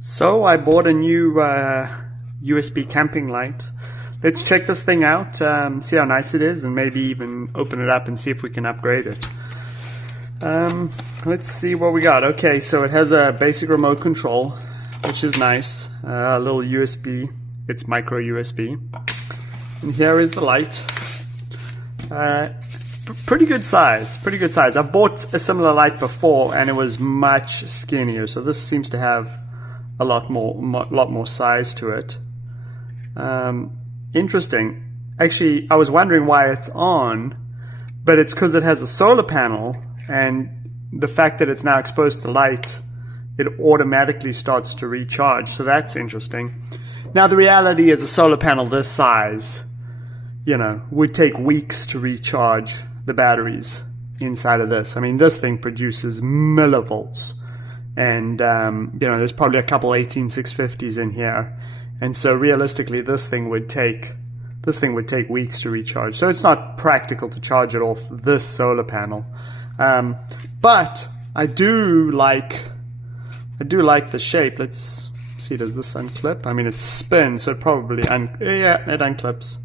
So I bought a new USB camping light. Let's check this thing out, see how nice it is, and maybe even open it up and see if we can upgrade it. Let's see what we got. Okay, so it has a basic remote control, which is nice. A little USB, it's micro USB. And here is the light. Pretty good size, pretty good size. I've bought a similar light before and it was much skinnier, so this seems to have a lot more size to it. Interesting. Actually, I was wondering why it's on, but it's because it has a solar panel, and the fact that it's now exposed to light, it automatically starts to recharge, so that's interesting. Now the reality is a solar panel this size, you know, would take weeks to recharge the batteries inside of this. I mean, this thing produces millivolts, and you know, there's probably a couple 18650s in here, and so realistically this thing would take weeks to recharge. So it's not practical to charge it off this solar panel. But I do like the shape. Let's see, does this unclip? I mean, it spins, so it probably yeah, it unclips.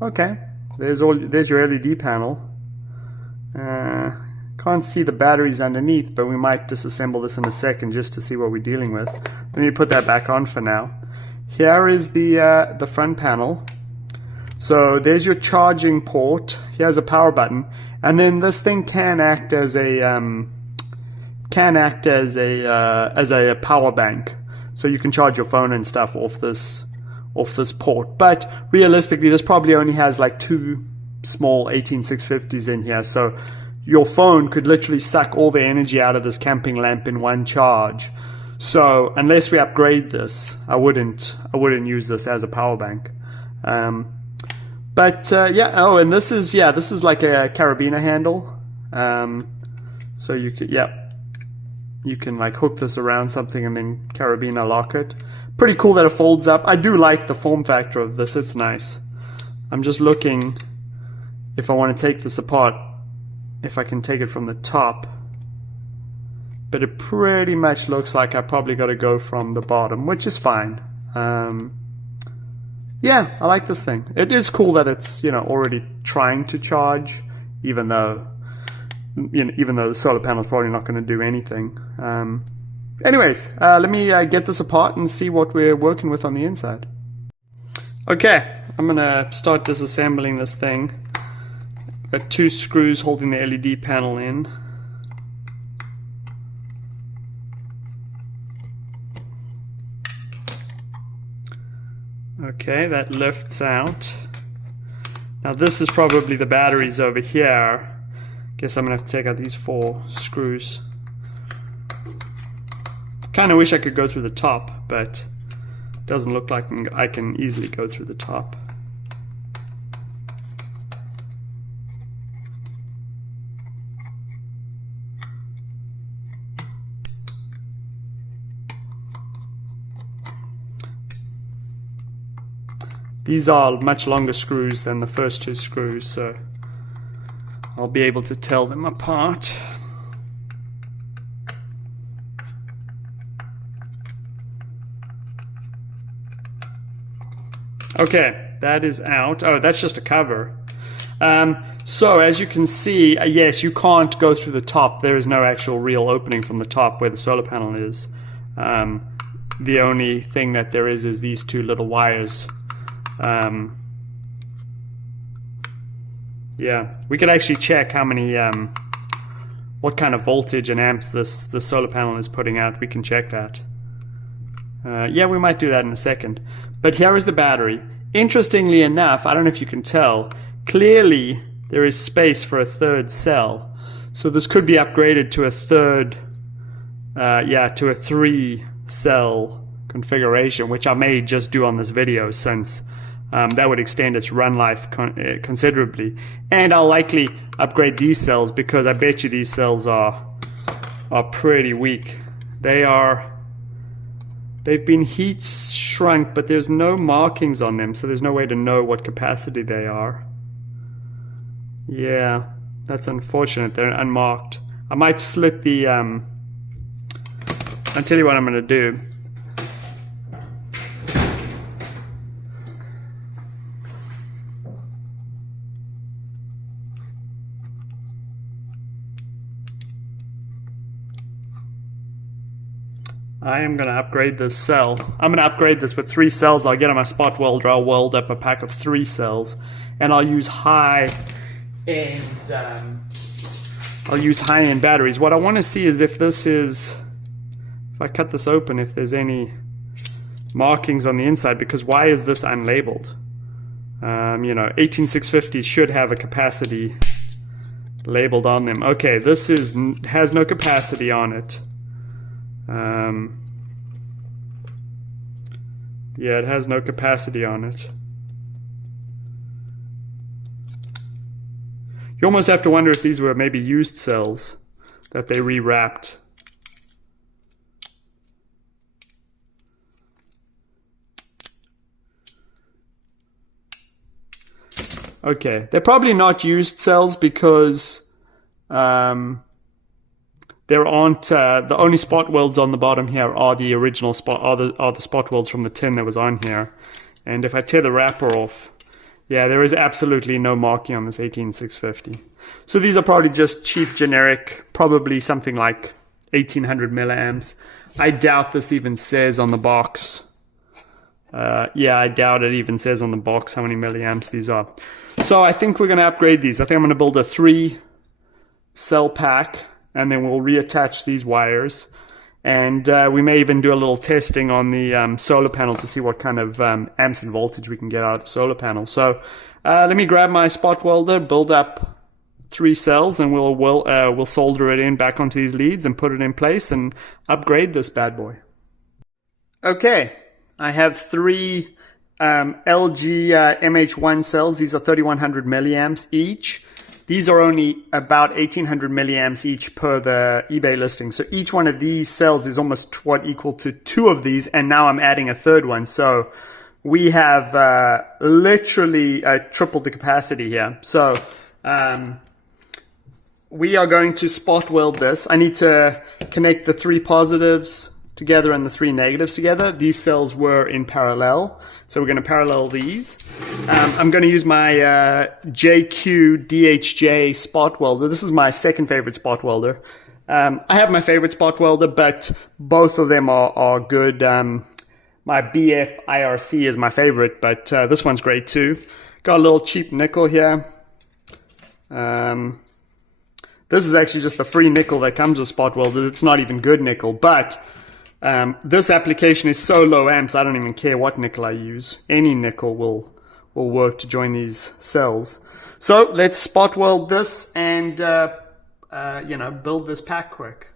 Okay, there's your LED panel. Can't see the batteries underneath, but we might disassemble this in a second just to see what we're dealing with. Let me put that back on for now. Here is the front panel. So there's your charging port. Here's a power button, and then this thing can act as a power bank. So you can charge your phone and stuff off this port. But realistically, this probably only has like 2 small 18650s in here. So your phone could literally suck all the energy out of this camping lamp in one charge. So unless we upgrade this, I wouldn't use this as a power bank. Yeah. Oh, and this is like a carabiner handle. So you can like hook this around something and then carabiner lock it. Pretty cool that it folds up. I do like the form factor of this. It's nice. I'm just looking if I want to take this apart, if I can take it from the top. But it pretty much looks like I probably got to go from the bottom, which is fine. Yeah, I like this thing. It is cool that it's, you know, already trying to charge, even though the solar panel is probably not going to do anything. Anyways, let me get this apart and see what we're working with on the inside. Okay, I'm going to start disassembling this thing. Got 2 screws holding the LED panel in. Okay, that lifts out. Now this is probably the batteries over here. Guess I'm gonna have to take out these 4 screws. Kinda wish I could go through the top, but it doesn't look like I can easily go through the top. These are much longer screws than the first 2 screws, so I'll be able to tell them apart. Okay, that is out. Oh, that's just a cover. So as you can see, yes, you can't go through the top. There is no actual real opening from the top where the solar panel is. The only thing that there is these 2 little wires. Yeah, we could actually check how many, what kind of voltage and amps the solar panel is putting out. We can check that. Yeah, we might do that in a second. But here is the battery. Interestingly enough, I don't know if you can tell, clearly there is space for a 3rd cell. So this could be upgraded to a 3rd, to a 3-cell configuration, which I may just do on this video, since that would extend its run life considerably. And I'll likely upgrade these cells, because I bet you these cells are pretty weak. They've been heat shrunk, but there's no markings on them, so there's no way to know what capacity they are. Yeah, that's unfortunate. They're unmarked. I might slit the I'll tell you what I'm going to do. I am going to upgrade this cell. I'm going to upgrade this with 3 cells. I'll get on my spot welder. I'll weld up a pack of 3 cells. And I'll use high-end batteries. What I want to see is if this is, if I cut this open, if there's any markings on the inside, because why is this unlabeled? You know, 18650 should have a capacity labeled on them. Okay, this has no capacity on it. Yeah, it has no capacity on it. You almost have to wonder if these were maybe used cells that they rewrapped. Okay, they're probably not used cells because there aren't the only spot welds on the bottom here are the original spot are the spot welds from the tin that was on here. And if I tear the wrapper off, yeah, there is absolutely no marking on this 18650. So these are probably just cheap generic, probably something like 1800 milliamps. I doubt this even says on the box. Yeah, I doubt it even says on the box how many milliamps these are. So I think we're going to upgrade these. I think I'm going to build a 3 cell pack, and then we'll reattach these wires. And we may even do a little testing on the solar panel to see what kind of amps and voltage we can get out of the solar panel. So let me grab my spot welder, build up 3 cells, and we'll solder it in back onto these leads and put it in place and upgrade this bad boy. Okay, I have 3 LG MH1 cells. These are 3100 milliamps each. These are only about 1800 milliamps each per the eBay listing. So each one of these cells is almost equal to 2 of these, and now I'm adding a 3rd one. So we have literally tripled the capacity here. So we are going to spot weld this. I need to connect the 3 positives together and the 3 negatives together. These cells were in parallel, so we're going to parallel these. I'm going to use my JQ DHJ spot welder. This is my 2nd favorite spot welder. I have my favorite spot welder, but both of them are good. My BF IRC is my favorite, but this one's great too. Got a little cheap nickel here. This is actually just the free nickel that comes with spot welders. It's not even good nickel, but this application is so low amps, I don't even care what nickel I use. Any nickel will work to join these cells. So let's spot weld this and you know, build this pack quick.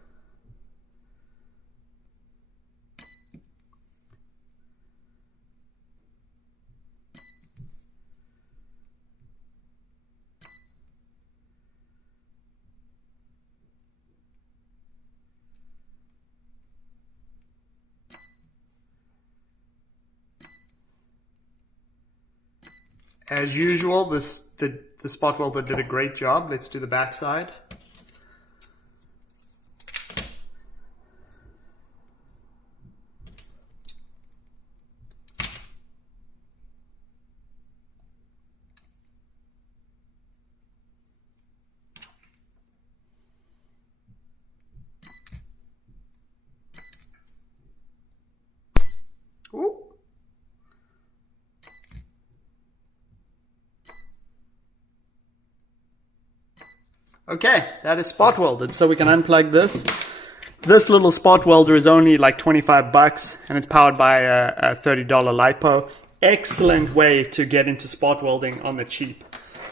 As usual, the spot welder did a great job. Let's do the back side. Ooh. Okay, that is spot welded, so we can unplug this. This little spot welder is only like 25 bucks, and it's powered by a $30 Lipo. Excellent way to get into spot welding on the cheap.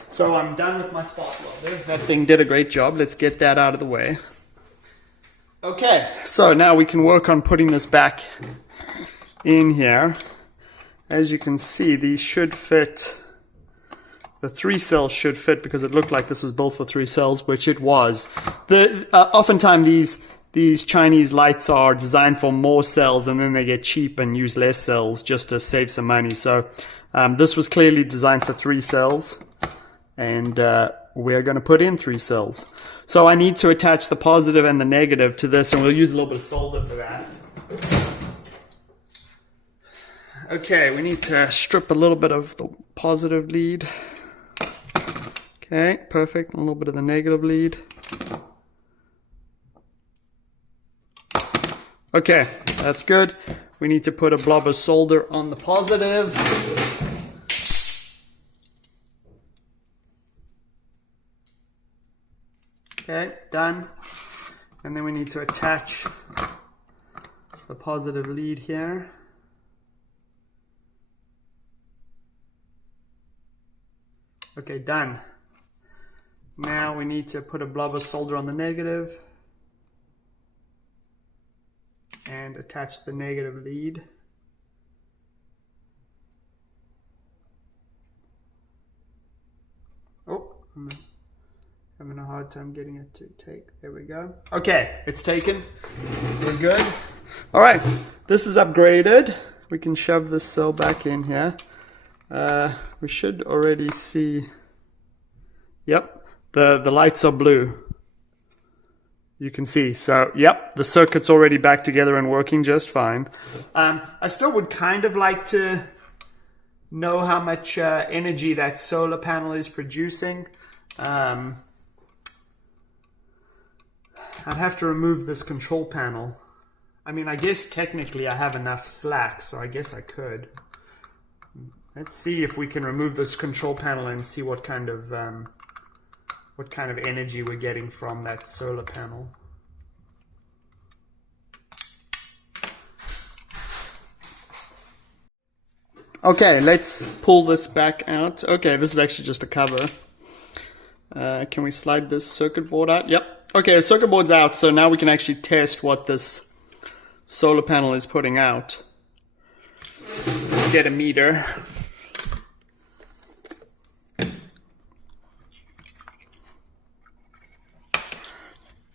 So I'm done with my spot welder. That thing did a great job. Let's get that out of the way. Okay, so now we can work on putting this back in here. As you can see, these should fit. The 3 cells should fit because it looked like this was built for 3 cells, which it was. Oftentimes these Chinese lights are designed for more cells, and then they get cheap and use less cells just to save some money. So this was clearly designed for 3 cells, and we're going to put in 3 cells. So I need to attach the positive and the negative to this, and we'll use a little bit of solder for that. Okay, we need to strip a little bit of the positive lead. Okay, perfect. A little bit of the negative lead. Okay, That's good. We need to put a blob of solder on the positive. Okay, done. And then we need to attach the positive lead here. Okay, done. Now we need to put a blob of solder on the negative and attach the negative lead. Oh, I'm having a hard time getting it to take. There we go. Okay, it's taken. We're good. All right, this is upgraded. We can shove this cell back in here. We should already see. Yep, the lights are blue. You can see. So, yep, the circuit's already back together and working just fine. I still would kind of like to know how much energy that solar panel is producing. I'd have to remove this control panel. I mean, I guess technically I have enough slack, so I guess I could. Let's see if we can remove this control panel and see what kind of energy we're getting from that solar panel. Okay, let's pull this back out. Okay, this is actually just a cover. Can we slide this circuit board out? Yep. Okay, the circuit board's out, so now we can actually test what this solar panel is putting out. Let's get a meter.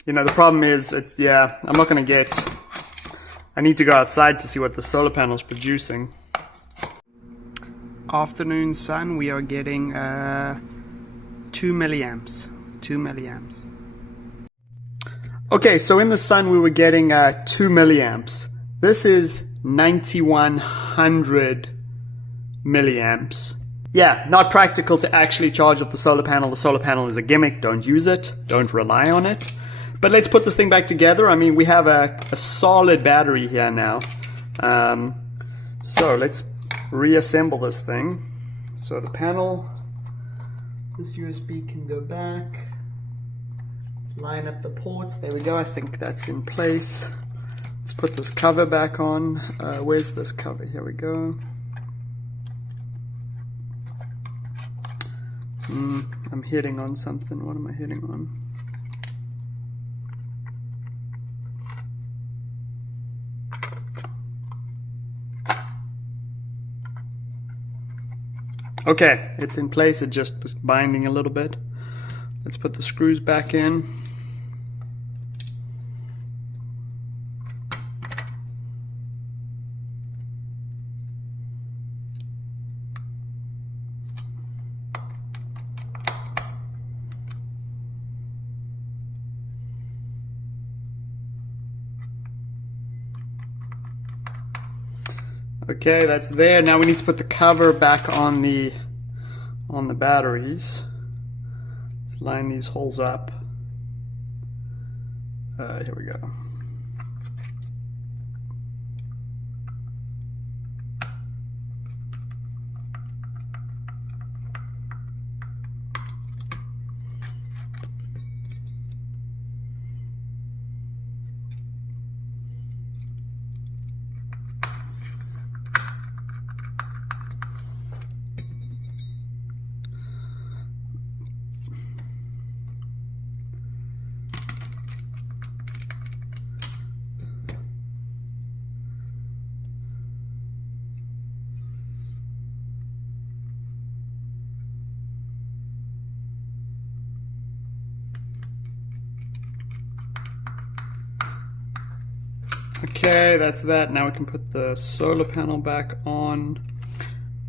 You know, the problem is, I'm not going to get... I need to go outside to see what the solar panel is producing. Afternoon sun, we are getting 2 milliamps. 2 milliamps. Okay, so in the sun we were getting 2 milliamps. This is 9100 milliamps. Yeah, not practical to actually charge up the solar panel. The solar panel is a gimmick. Don't use it. Don't rely on it. But let's put this thing back together. I mean, we have a solid battery here now. So let's reassemble this thing. So the panel, this USB can go back. Let's line up the ports. There we go. I think that's in place. Let's put this cover back on. Where's this cover? Here we go. I'm hitting on something. What am I hitting on? Okay, it's in place. It just was binding a little bit. Let's put the screws back in. Okay, that's there. Now we need to put the cover back on the batteries. Let's line these holes up. Here we go. Okay, that's that. Now we can put the solar panel back on.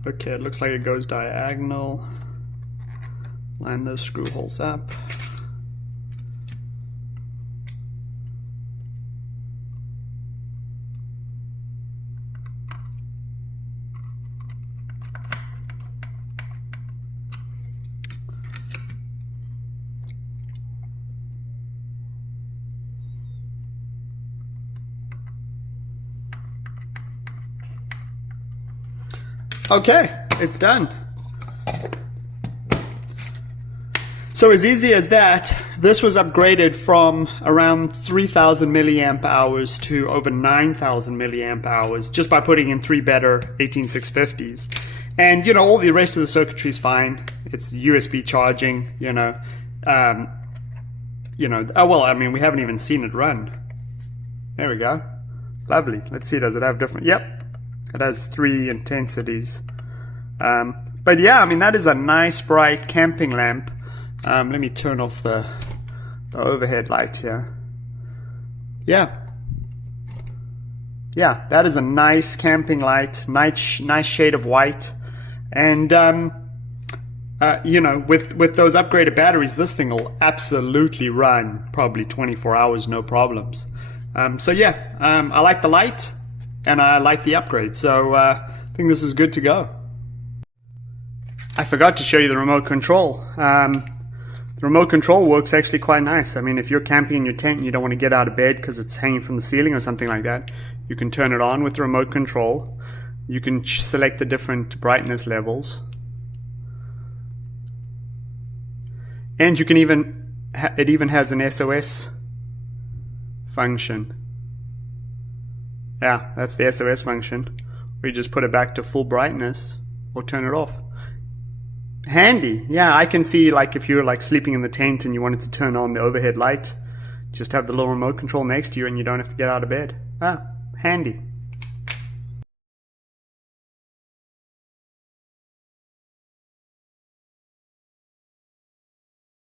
Okay, it looks like it goes diagonal. Line those screw holes up. Okay, it's done. So as easy as that, this was upgraded from around 3,000 milliamp hours to over 9,000 milliamp hours just by putting in 3 better 18650s. And you know, all the rest of the circuitry is fine. It's USB charging, oh well, I mean, we haven't even seen it run. There we go. Lovely. Let's see, does it have different? Yep, it has 3 intensities. But yeah, I mean, that is a nice bright camping lamp. Let me turn off the overhead light here. Yeah, that is a nice camping light, nice shade of white. And with those upgraded batteries, this thing will absolutely run probably 24 hours, no problems. So yeah, I like the light and I like the upgrade. So I think this is good to go. I forgot to show you the remote control. The remote control works actually quite nice. I mean, if you're camping in your tent and you don't want to get out of bed because it's hanging from the ceiling or something like that, you can turn it on with the remote control. You can select the different brightness levels. And you can it even has an SOS function. Yeah, that's the SOS function, where you just put it back to full brightness or turn it off. Handy. Yeah, I can see, like, if you're like sleeping in the tent and you wanted to turn on the overhead light, just have the little remote control next to you and you don't have to get out of bed. Handy.